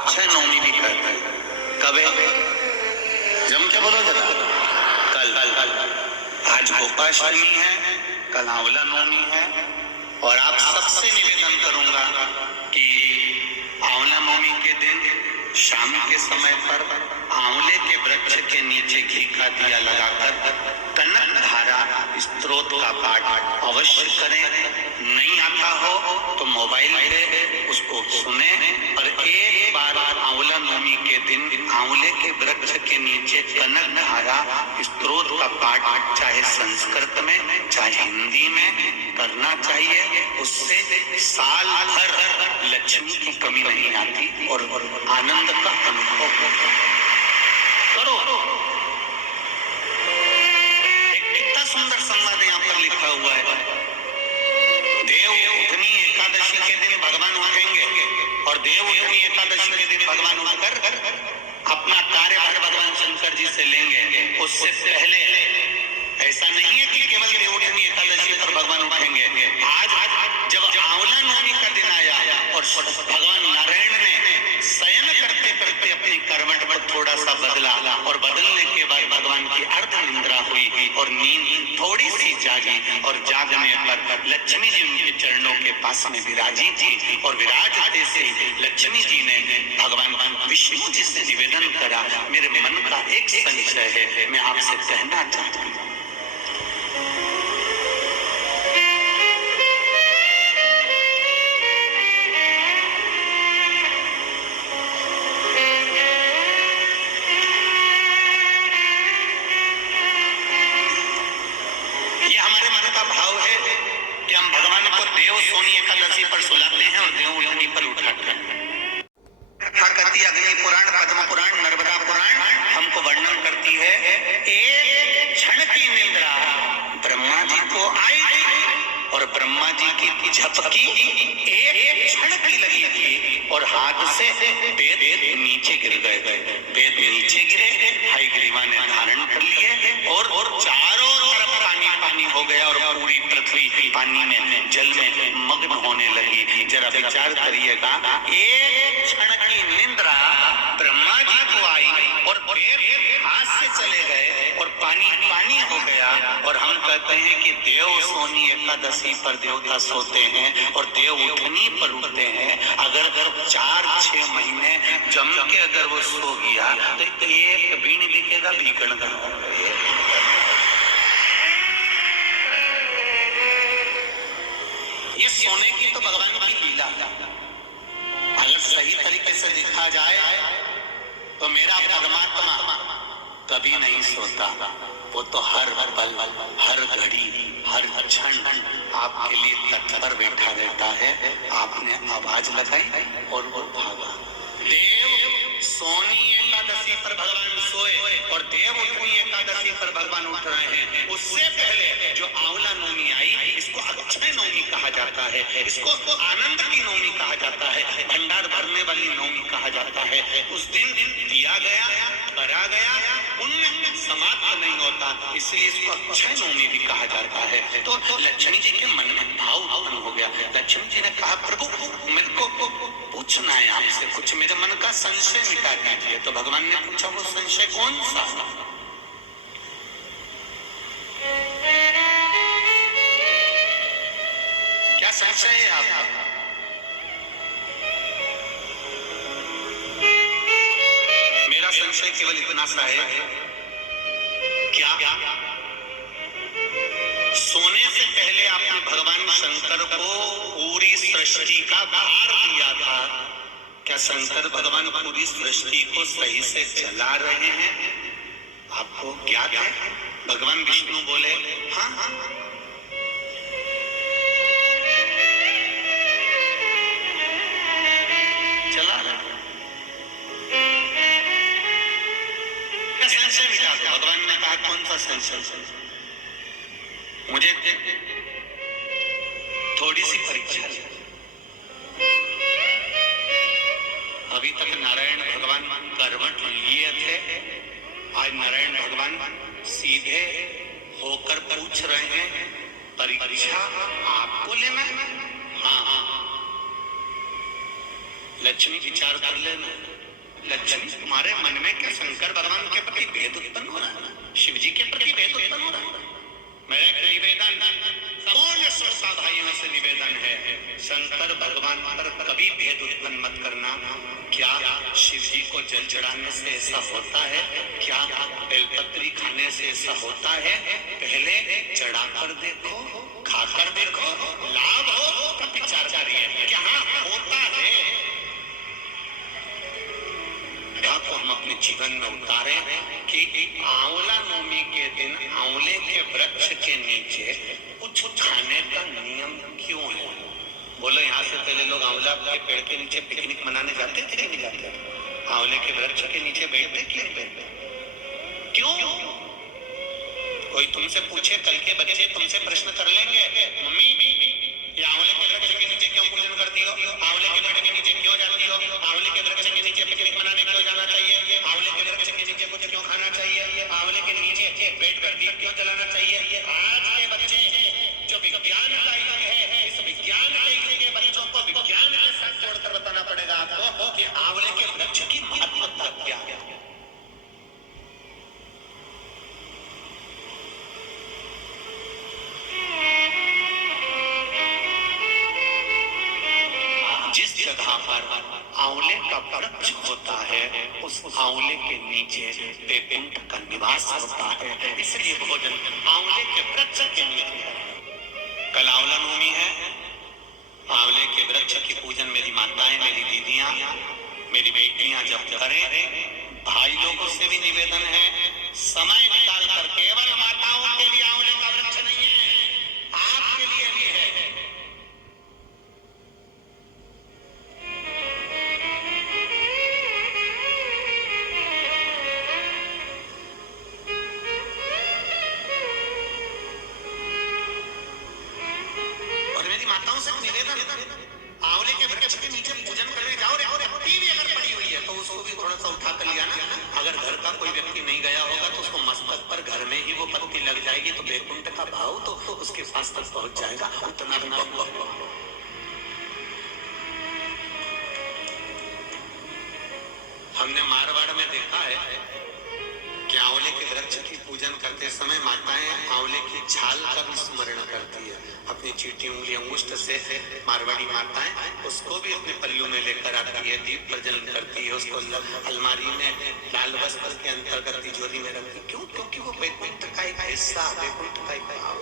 अक्षय नवमी भी कहते हैं। कब है? जम के बोलो जरा। कल। आज गोपाष्टमी है, कल आंवला नवमी है। और आप सबसे निवेदन करूंगा कि आंवला नवमी के दिन शाम के समय पर आंवले के वृक्ष के नीचे घी का दिया लगाकर कनक धारा स्तोत्र का पाठ अवश्य करें। नहीं आता हो तो मोबाइल पे उसको सुने और एक बार आंवला नवमी के दिन आंवले के वृक्ष के नीचे कनक धारा स्तोत्र का पाठ चाहे संस्कृत में चाहे हिंदी में करना चाहिए। उससे साल भर लक्ष्मी की कमी नहीं आती और आनंद का अनुभव होगा। करो। एक कितना सुंदर संवाद यहाँ पर लिखा हुआ है। देव उठनी एकादशी के दिन भगवान उठेंगे और देव उठनी एकादशी के दिन भगवान उठकर अपना कार्यभार भगवान शंकर जी से लेंगे। उससे पहले ऐसा नहीं है कि केवल देव उठनी एकादशी पर भगवान उठेंगे। आज जब आंवला नवमी का दिन आया और भगवान नारायण ने शयन करते करते अपनी करवट पर थोड़ा सा बदला और बदलने के बाद भगवान की अर्ध निंद्रा हुई और नींद थोड़ी सी जागी और जागने पर लक्ष्मी जी उनके चरणों के पास में विराजी थी और विराजते से लक्ष्मी जी ने भगवान विष्णु जी से निवेदन करा, मेरे मन का एक संशय है, मैं आपसे कहना चाहती हूँ। सोनी एकादशी पर सुलाते हैं और देव उठनी पर उठाते हैं। कथाकथी अग्नि पुराण, पद्म पुराण, नर्मदा पुराण हमको वर्णन करती है। एक क्षण की निंद्रा ब्रह्मा जी को आई और ब्रह्मा जी की झपकी एक क्षण की लगी थी और हाथ से वेद नीचे गिर गए। वेद नीचे गिरे, हयग्रीवा ने धारण कर लिए और चारों तरफ पानी पानी हो गया और पूरी पृथ्वी पानी में जल में मग्न होने लगी। जरा विचार करिएगा, एक क्षण की निंद्रा ब्रह्मा जी को आई और वेद हाथ से चले गए और पानी पानी हो गया। और हम कहते हैं कि देव सोनी एकादशी पर देवता सोते हैं और देव उठनी पर उठते हैं। अगर 4-6 महीने जम के अगर वो सो गया तो एक बीन दिखेगा भीकण का। ये सोने की तो भगवान की लीला। अगर सही तरीके से देखा जाए तो मेरा परमात्मा कभी नहीं सोता। वो तो हर पल, हर घड़ी, हर क्षण आपके लिए तत्पर बैठा रहता है। आपने आवाज लगाई और वो भागा। देव सोनी एकादशी पर भगवान सोए और देव उठनी एकादशी पर भगवान उठ रहे हैं। उससे पहले जो आंवला नवमी आई, इसको अक्षय नवमी कहा जाता है, इसको आनंद की नवमी कहा जाता है, भंडार भरने वाली नवमी कहा जाता है। उस दिन दिया गया, करा गया, पुण्य समाप्त नहीं होता, इसलिए इसको अक्षय नवमी भी कहा जाता है। तो लक्ष्मी जी के मन में भाव उत्पन्न हो गया। लक्ष्मी जी ने कहा, प्रभु मेरे को पूछना है आपसे कुछ, मेरे मन का संशय मिटा दीजिए। तो भगवान ने पूछा, वो संशय कौन सा? क्या संशय है आपका? मेरा संशय केवल इतना सा है, क्या सोने से पहले आपने भगवान शंकर को पूरी सृष्टि का भार दिया था? क्या शंकर भगवान पूरी सृष्टि को सही से चला रहे हैं? आपको ज्ञात है? भगवान विष्णु बोले, हाँ हाँ, चला रहे। संशय मिटा दो। भगवान ने कहा, कौन सा संशय? मुझे थोड़ी सी परीक्षा है। अभी तक नारायण भगवान करवट लिए थे, आज नारायण भगवान सीधे होकर पूछ रहे हैं, परीक्षा आपको लेना है? हाँ हाँ। लक्ष्मी विचार कर लेना, लक्ष्मी तुम्हारे मन में क्या शंकर भगवान के प्रति भेद उत्पन्न हो रहा है, शिव जी के प्रति भेद उत्पन्न हो रहा है? मेरा एक निवेदन पूर्ण श्रोता भाइयों से निवेदन है, शंकर भगवान पर कभी भेद उत्पन्न मत करना। क्या शिव जी को जल चढ़ाने से ऐसा होता है? क्या बेलपत्री खाने से ऐसा होता है? पहले चढ़ाकर देखो, खाकर देखो, लाभ हो तब विचार करिए क्या होता है। को हम अपने जीवन में उतारे कि आंवला नवमी के दिन आंवले के वृक्ष के नीचे कुछ खाने का नियम क्यों है? बोलो, यहाँ से पहले लोग आंवला के पेड़ के नीचे पिकनिक मनाने जाते थे कि नहीं जाते? आंवले के वृक्ष के नीचे बैठते क्यों? कोई तुमसे पूछे, कल के बच्चे तुमसे प्रश्न कर लेंगे, मम्मी ये आंवले के वृक्ष के नीचे क्यों पूजन करती हो? आंवले के पेड़ के नीचे क्यों जाती हो? आंवले के वृक्ष के नीचे पिकनिक मनाने क्यों जाना चाहिए? आंवले के वृक्ष के नीचे कुछ क्यों खाना चाहिए? आंवले के नीचे बैठकर दीप क्यों जलाना चाहिए? आज के बच्चे जो विज्ञान का युग है, इस विज्ञान के युग के बच्चों को विज्ञान के साथ जोड़कर बताना पड़ेगा आपको कि आंवले के वृक्ष की महत्वता क्या है। जिस जगह पर आंवले का वृक्ष होता है, उस आंवले के नीचे वैकुंठ का निवास होता है, इसलिए भोजन आंवले के वृक्ष के नीचे। कल आंवला नवमी है, आंवले के वृक्ष की पूजन मेरी माताएं, मेरी दीदियां, मेरी बेटियां जब करें, भाई लोगों से भी निवेदन है, समय निकाल कर, केवल माताओं के लिए आंवले का वृक्ष नहीं है, आपके लिए भी है। आंवले के वृक्ष के नीचे पूजन करने जाओ रे, और पत्ती भी अगर पड़ी हुई है तो उसको भी थोड़ा सा उठा कर लिया ना। अगर घर का कोई व्यक्ति नहीं गया होगा तो उसको मस्तक पर घर में ही वो पत्ती लग जाएगी, तो वैकुंठ का भाव तो उसके पास तक पहुंच जाएगा। उतना हमने मारवाड़ में देखा है कि आंवले के वृक्ष की पूजन करते समय माताएं आंवले की छाल का भी स्मरण करती है। अपनी चीटी उंगली अंगुष्ठ से मारवाड़ी माताएं उसको भी अपने पल्लू में लेकर आती है, दीप प्रज्वलन करती है, उसको अलमारी में लाल वस्त्र के अंतर्गत तिजोरी में रखती। क्यों? क्योंकि वो वैकुंठ का एक हिस्सा, वैकुंठ का एक भाव।